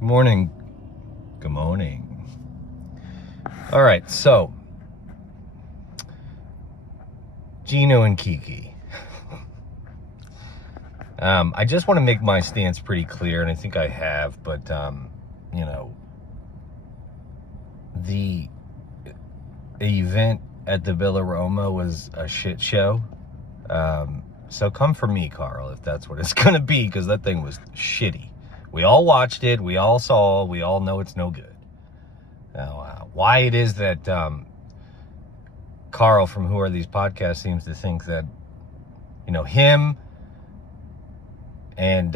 Good morning. Good morning. All right, so Gino and Kiki. I just want to make my stance pretty clear, and I think I have, but the event at the Villa Roma was a shit show. So come for me, Carl, if that's what it's gonna be, because that thing was shitty. We all watched it. We all saw. We all know it's no good. Now, why it is that Carl from Who Are These Podcasts seems to think that, him and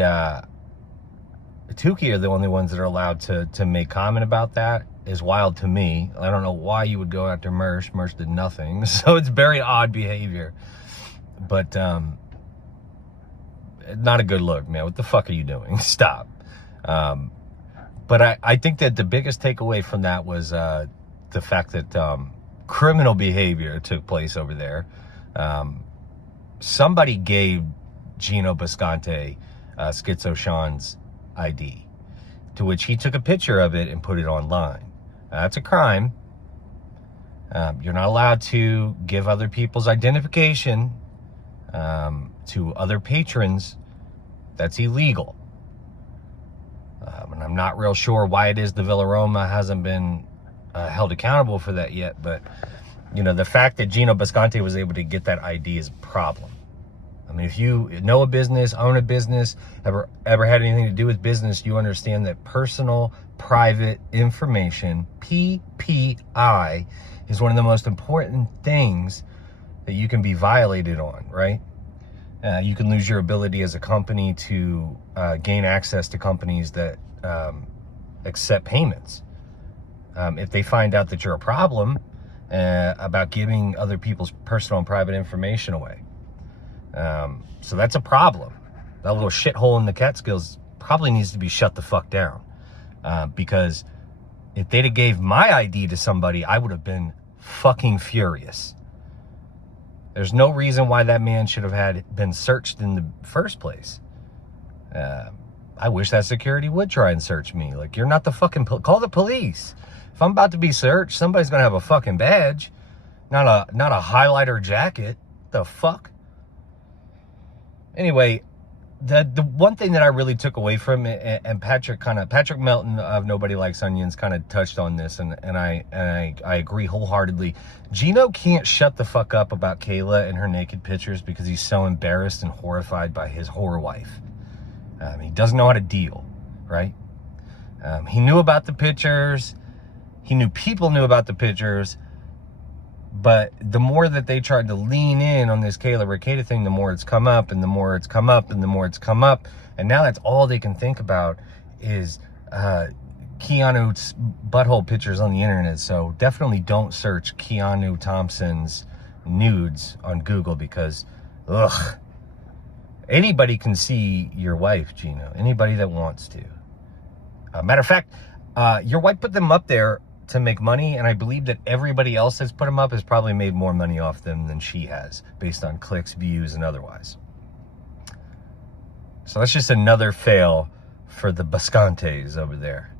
Tukey are the only ones that are allowed to make comment about that is wild to me. I don't know why you would go after Mersh. Mersh did nothing. So it's very odd behavior. But not a good look, man. What the fuck are you doing? Stop. But I think that the biggest takeaway from that was the fact that criminal behavior took place over there. Somebody gave Gino Bisconte Schizo Sean's ID, to which he took a picture of it and put it online. That's a crime. You're not allowed to give other people's identification to other patrons. That's illegal. And I'm not real sure why it is the Villa Roma hasn't been held accountable for that yet, but the fact that Gino Bisconte was able to get that ID is a problem. I mean, if you know a business, own a business, ever had anything to do with business, you understand that personal, private information, PPI, is one of the most important things that you can be violated on, right? You can lose your ability as a company to gain access to companies that accept payments. If they find out that you're a problem about giving other people's personal and private information away. So that's a problem. That little shithole in the Catskills probably needs to be shut the fuck down. Because if they'd have gave my ID to somebody, I would have been fucking furious. There's no reason why that man should have been searched in the first place. I wish that security would try and search me. Like, you're not the fucking... Call the police. If I'm about to be searched, somebody's going to have a fucking badge. Not a highlighter jacket. The fuck? Anyway, the one thing that I really took away from it, and Patrick Melton of Nobody Likes Onions kind of touched on this, and I agree wholeheartedly. Gino can't shut the fuck up about Kayla and her naked pictures because he's so embarrassed and horrified by his whore wife. He doesn't know how to deal, right? He knew about the pictures. He knew people knew about the pictures. But the more that they tried to lean in on this Kayla Ricada thing, the more it's come up, and the more it's come up, and the more it's come up. And now that's all they can think about is Keanu's butthole pictures on the internet. So definitely don't search Keanu Thompson's nudes on Google because, ugh. Anybody can see your wife, Gino. Anybody that wants to. Matter of fact, your wife put them up there to make money, and I believe that everybody else that's put them up has probably made more money off them than she has, based on clicks, views, and otherwise. So that's just another fail for the Biscontes over there.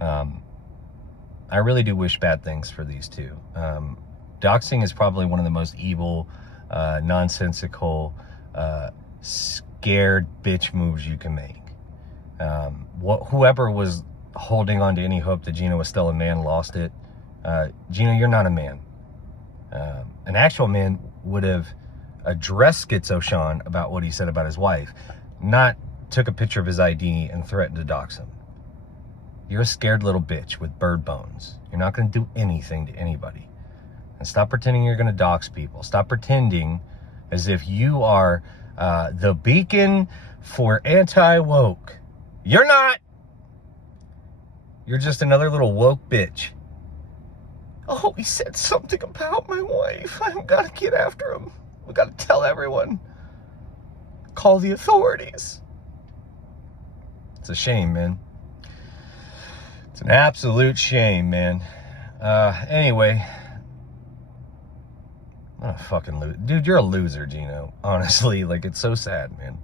I really do wish bad things for these two. Doxing is probably one of the most evil, nonsensical, scared bitch moves you can make. Whoever was holding on to any hope that Gino was still a man lost it. Gino, you're not a man. An actual man would have addressed Schizo Sean about what he said about his wife, not took a picture of his ID and threatened to dox him. You're a scared little bitch with bird bones. You're not going to do anything to anybody. And stop pretending you're going to dox people. Stop pretending as if you are the beacon for anti-woke. You're not. You're just another little woke bitch. Oh, he said something about my wife. I've got to get after him. We got to tell everyone. Call the authorities. It's a shame, man. It's an absolute shame, man. Anyway. What a fucking loser. Dude, you're a loser, Gino. Honestly, like, it's so sad, man.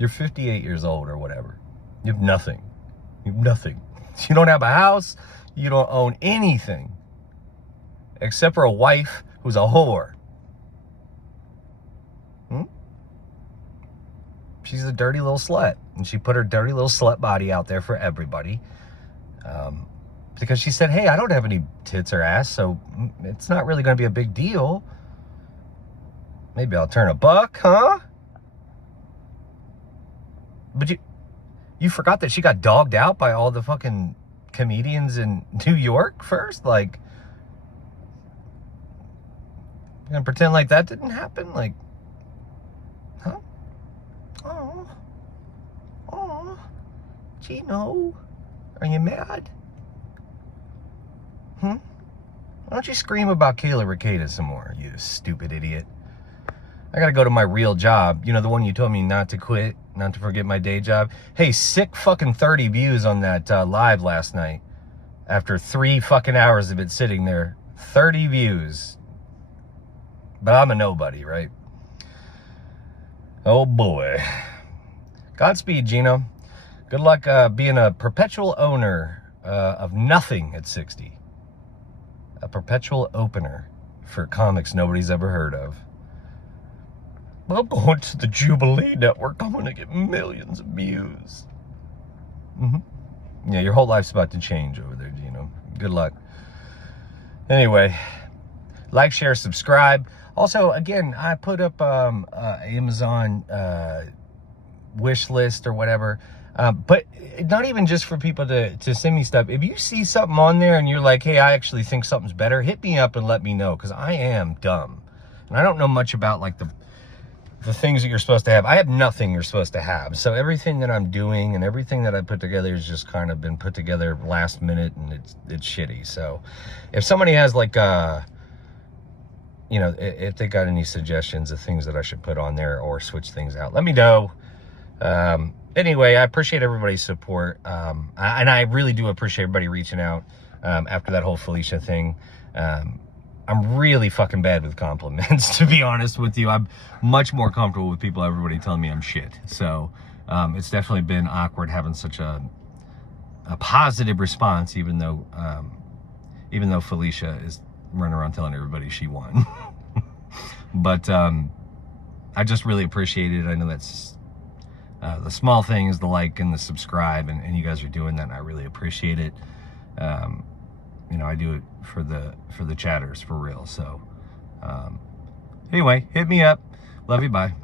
You're 58 years old or whatever. You have nothing. You have nothing. You don't have a house. You don't own anything. Except for a wife who's a whore. She's a dirty little slut. And she put her dirty little slut body out there for everybody. Because she said, hey, I don't have any tits or ass, so it's not really going to be a big deal. Maybe I'll turn a buck, huh? But you forgot that she got dogged out by all the fucking comedians in New York first? Like, you're gonna pretend like that didn't happen? Like, huh? Oh, Gino, are you mad? Why don't you scream about Kayla Ricada some more, you stupid idiot? I gotta go to my real job. You know, the one you told me not to quit, not to forget my day job. Hey, sick fucking 30 views on that live last night. After 3 fucking hours of it sitting there. 30 views. But I'm a nobody, right? Oh boy. Godspeed, Gino. Good luck being a perpetual owner of nothing at 60. A perpetual opener for comics nobody's ever heard of. I'm going to the Jubilee Network. I'm going to get millions of views. Yeah, your whole life's about to change over there, Gino. Good luck. Anyway, like, share, subscribe. Also, again, I put up Amazon wish list or whatever. But not even just for people to send me stuff. If you see something on there and you're like, hey, I actually think something's better, hit me up and let me know, because I am dumb. And I don't know much about like the things that you're supposed to have. I have nothing you're supposed to have. So everything that I'm doing and everything that I put together has just kind of been put together last minute, and it's shitty. So if somebody has like you know, if they got any suggestions of things that I should put on there or switch things out, let me know. Anyway, I appreciate everybody's support. And I really do appreciate everybody reaching out after that whole Felicia thing. I'm really fucking bad with compliments, to be honest with you. I'm much more comfortable with everybody telling me I'm shit. So it's definitely been awkward having such a positive response, even though Felicia is running around telling everybody she won. But I just really appreciate it. I know that's the small things, the like and the subscribe, and you guys are doing that, and I really appreciate it. You know, I do it for the chatters, for real. So anyway, hit me up. Love you, bye.